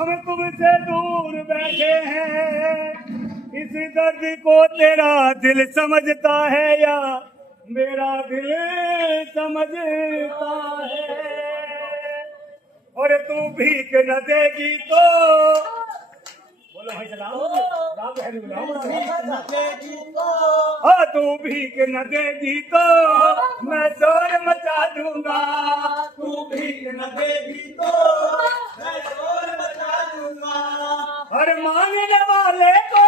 हम तुमसे दूर बैठे हैं, इस दर्द को तेरा दिल समझता है या मेरा दिल समझता है। और तू भीख न देगी तो बोलो भाई हाँ, तू भीख न देगी तो मैं शोर मचा दूंगा। तू भीख न देगी तो मैं शोर मचा दूंगा। हर मांगने वाले को,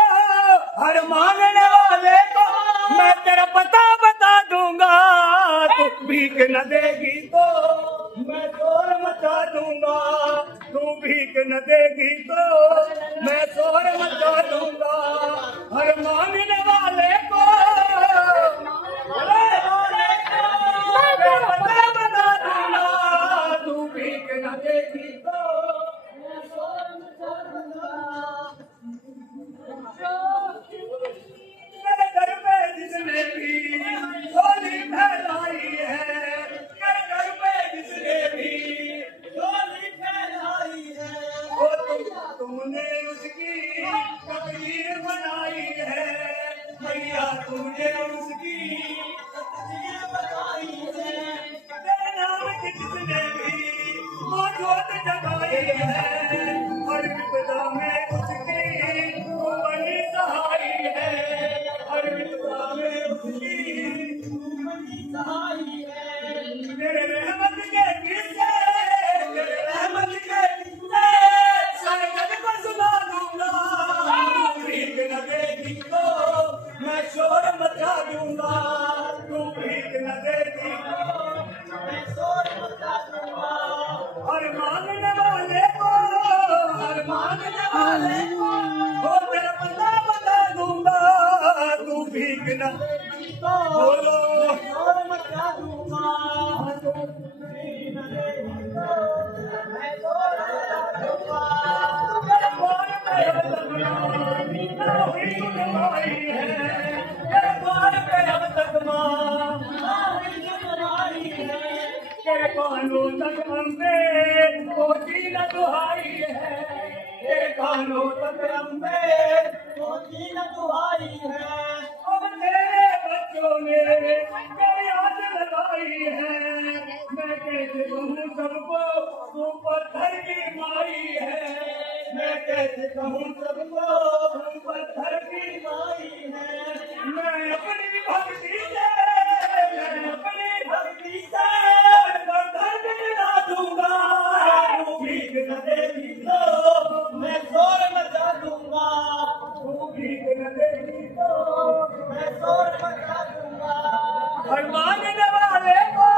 हर मांगने वाले को मैं तेरा पता बता दूंगा। तू भीख न देगी तो मैं शोर मचा दूंगा। तू भीख न देगी तो मैं शोर मचा दूंगा। हर मांगने वाले को मैं पता बता दूंगा। तू भीख न देगी तो मैं शोर मचा दूंगा। मेरे घर पे जिसने भी होली फैलाई है, मेरे घर पे जिसने भी होली फैलाई है, वो तूने उसकी तकदीर बनाई है। भैया तूने उसकी तकदीर बनाई है। तेरे नाम की जिसने भी वो जोत जगाई है, हर विपदा में उसकी वो बड़ी सहाय है। हर विपदा में उसकी बड़ी सहाय है। तेरे रहमत के किस्से, तेरे रहमत के किस्से सारे जग को सुना दूंगा। तू भीख न देगी तो मैं शोर मचा दूंगा। तू भीख न देगी तो मैं शोर मचा दूंगा। हर मांगने वाले को, हर मांगने वाले को वो तेरा पता बता दूंगा। तू भीख न देगी तो बोलो शोर मचा दूंगा। तू भीख न देगी तो मैं शोर मचा दूंगा। तेरे द्वार पे अब तक माँ हुई सुनवाई है। तेरे द्वार पे अब तक माँ हुई सुनवाई है। तेरे कानों तक अम्बे पहुंची न दुहाई है। तेरे कानों तक अम्बे होती न दुहाई है। अब तेरे बच्चों ने मेरी याद लगाई है। मैं कैसे कहूँ सबको तू पत्थर की माई है। मैं कैसे कहूँ सबको तू पत्थर की माई है। मैं अपनी भक्ति से, मैं अपनी भक्ति से पत्थर गिरा दूंगा। तू भीख न देगी तो मैं शोर मचा दूंगा। तू भीख न देगी तो मैं शोर मचा दूंगा। हर मांगने वाले को,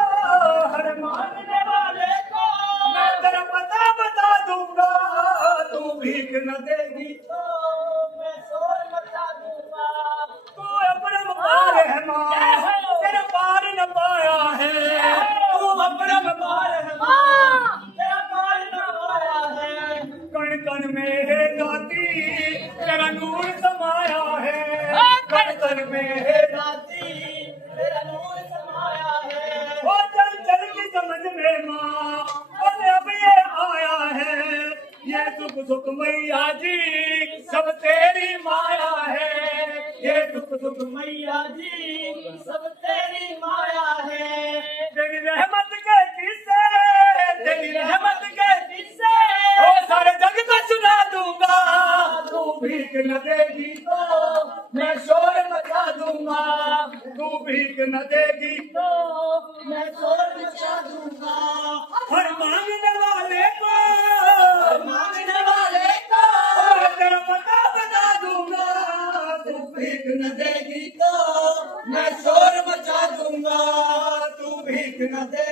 हर मांगने वाले को मैं तेरा पता बता दूंगा। तू भीख न देगी तो मैं शोर मचा दूंगा। तू अपरम पार है माँ, तेरा पार न पाया है। तू अपरम पार है माँ, तेरा पार न पाया है। कण कण में है गाती तेरा नूर समाया है। कण कण में है राती तेरा नूर समाया है। वो चल चल की समझ में माँ और अब ये आया है। ये सुख सुख मैया जी सब तेरी माया है। ये सुख सुख मैया जी सब तेरी माया है। तेरी रहमत के किस्से, तेरी रहमत के किस्से ओ सारे जग को सुना दूंगा। तू भीख न देगी तो मैं शोर मचा दूंगा। तू भीख न देगी तो मैं शोर मचा दूंगा। हर मांगने वाले को, मांगने वाले को तेरा पता बता दूंगा। तू भीख न देगी तो मैं शोर मचा दूंगा। तू भीख न दे